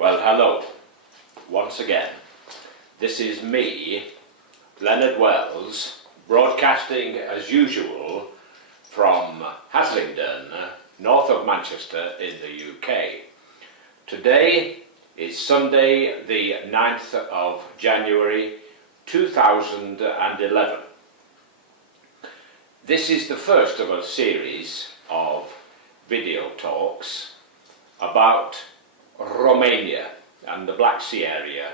Well, hello, once again. This is me, Leonard Wells, broadcasting as usual from Haslingden, north of Manchester in the UK. Today is Sunday, the 9th of January 2011. This is the first of a series of video talks about Romania and the Black Sea area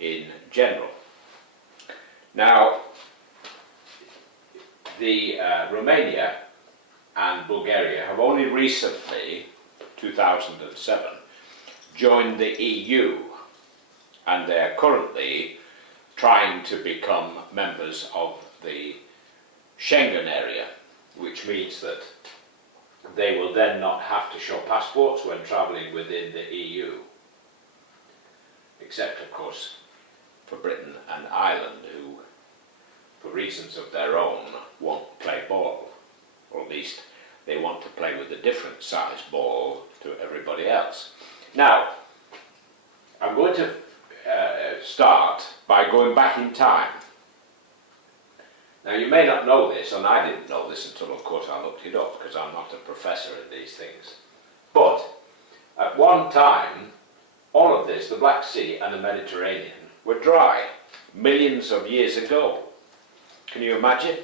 in general. Now, the Romania and Bulgaria have only recently, 2007, joined the EU, and they are currently trying to become members of the Schengen area, which means that they will then not have to show passports when travelling within the EU, except of course for Britain and Ireland, who for reasons of their own won't play ball, or at least they want to play with a different size ball to everybody else. Now, I'm going to start by going back in time. Now, you may not know this, and I didn't know this until, of course, I looked it up, because I'm not a professor in these things. But at one time, all of this, the Black Sea and the Mediterranean, were dry millions of years ago. Can you imagine?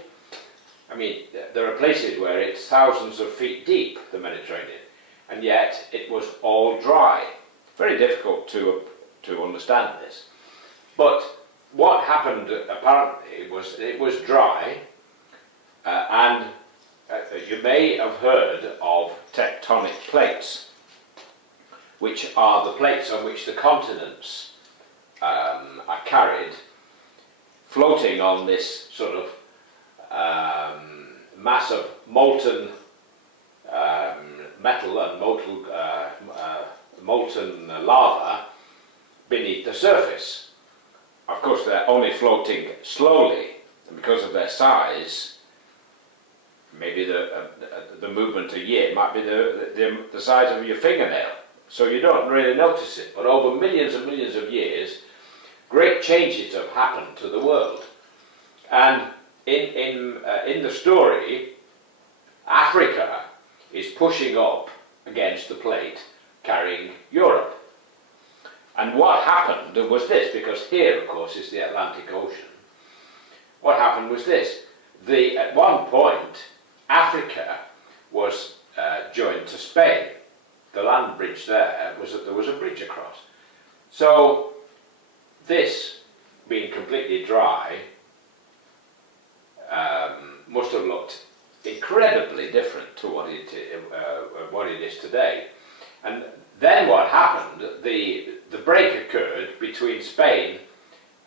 I mean, there are places where it's thousands of feet deep, the Mediterranean, and yet it was all dry. Very difficult to understand this. But what happened apparently was it was dry, and you may have heard of tectonic plates, which are the plates on which the continents are carried, floating on this sort of mass of molten metal and molten lava beneath the surface. Of course, they're only floating slowly, and because of their size, maybe the movement a year might be the size of your fingernail, so you don't really notice it. But over millions and millions of years, great changes have happened to the world. And in the story, Africa is pushing up against the plate, carrying Europe. And what happened was this, because here, of course, is the Atlantic Ocean. What happened was this. At one point, Africa was joined to Spain. The land bridge there was that there was a bridge across. So this, being completely dry, must have looked incredibly different to what it is today. And then what happened, the break occurred between Spain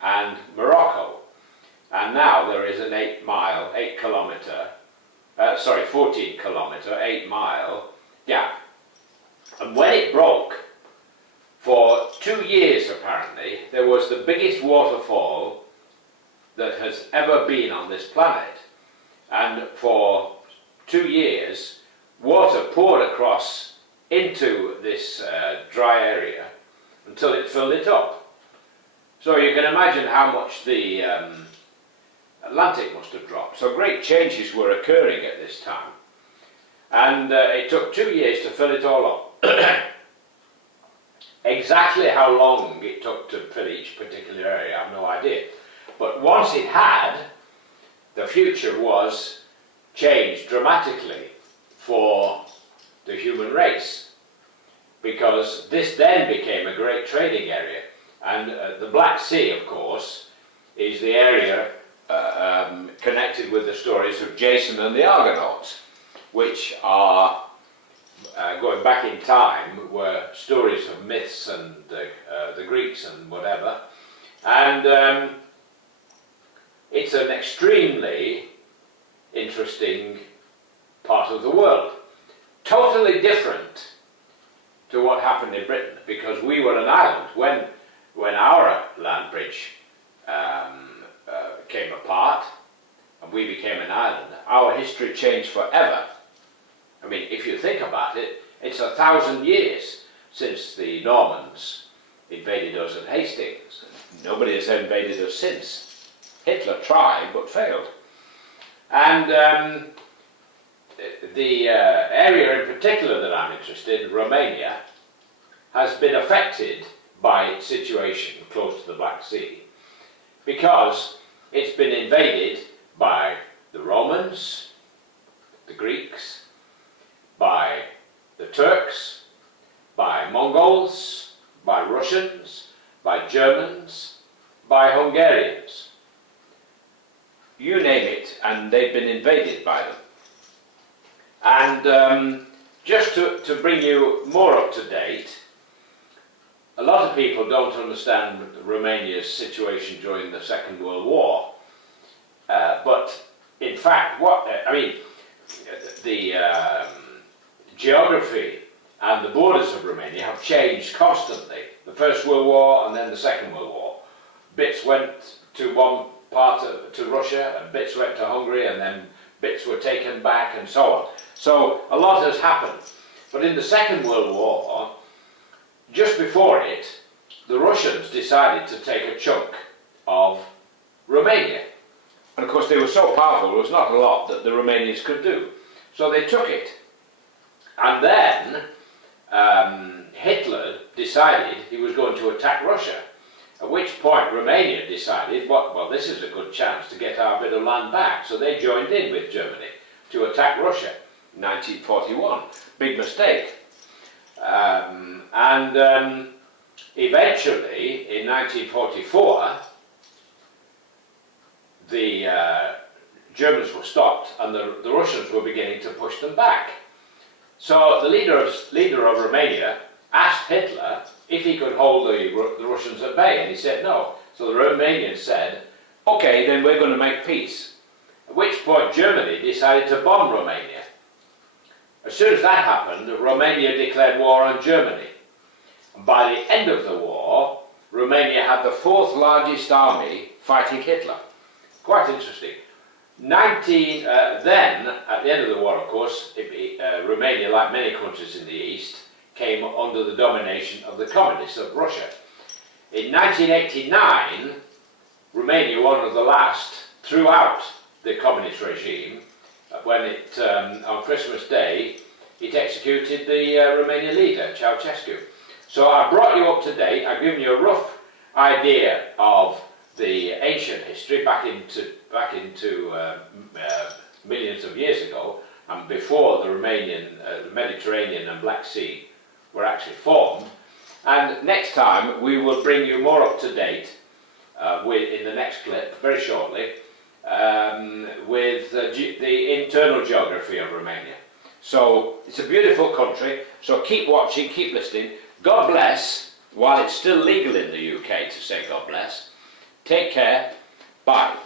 and Morocco, and now there is an 14 kilometre, 8 mile gap. And when it broke, for 2 years apparently, there was the biggest waterfall that has ever been on this planet. And for 2 years, water poured across into this dry area until it filled it up. So you can imagine how much the Atlantic must have dropped. So great changes were occurring at this time. And it took 2 years to fill it all up. Exactly how long it took to fill each particular area, I have no idea. But once it had, the future was changed dramatically for the human race, because this then became a great trading area. And the Black Sea, of course, is the area connected with the stories of Jason and the Argonauts, which are, going back in time, were stories of myths and the Greeks and whatever. And it's an extremely interesting part of the world. Totally different to what happened in Britain, because we were an island. When our land bridge came apart and we became an island, our history changed forever. I mean, if you think about it, it's 1,000 years since the Normans invaded us at Hastings. Nobody has invaded us since. Hitler tried but failed. And the area in particular that I'm interested in, Romania, has been affected by its situation close to the Black Sea because it's been invaded by the Romans, the Greeks, by the Turks, by Mongols, by Russians, by Germans, by Hungarians. You name it, and they've been invaded by them. And just to bring you more up to date, a lot of people don't understand Romania's situation during the Second World War. But in fact, the geography and the borders of Romania have changed constantly. The First World War and then the Second World War. Bits went to one part to Russia, and bits went to Hungary, and then bits were taken back, and so on. So a lot has happened. But in the Second World War, just before it, the Russians decided to take a chunk of Romania. And of course they were so powerful, there was not a lot that the Romanians could do. So they took it. And then Hitler decided he was going to attack Russia. At which point Romania decided, well, this is a good chance to get our bit of land back. So they joined in with Germany to attack Russia in 1941. Big mistake. Eventually, in 1944, the Germans were stopped and the Russians were beginning to push them back. So the leader of Romania asked Hitler if he could hold the Russians at bay, and he said no. So the Romanians said, okay, then we're going to make peace. At which point Germany decided to bomb Romania. As soon as that happened, Romania declared war on Germany. And by the end of the war, Romania had the fourth largest army fighting Hitler. Quite interesting. Then, at the end of the war, of course, Romania, like many countries in the East, came under the domination of the communists of Russia. In 1989, Romania, one of the last, threw out the communist regime when it, on Christmas Day, it executed the Romanian leader, Ceausescu. So I brought you up to date. I've given you a rough idea of the ancient history back into millions of years ago, and before the Mediterranean and Black Sea were actually formed. And next time we will bring you more up to date in the next clip, very shortly, with the internal geography of Romania. So it's a beautiful country, so keep watching, keep listening. God bless, while it's still legal in the UK to say God bless. Take care, bye.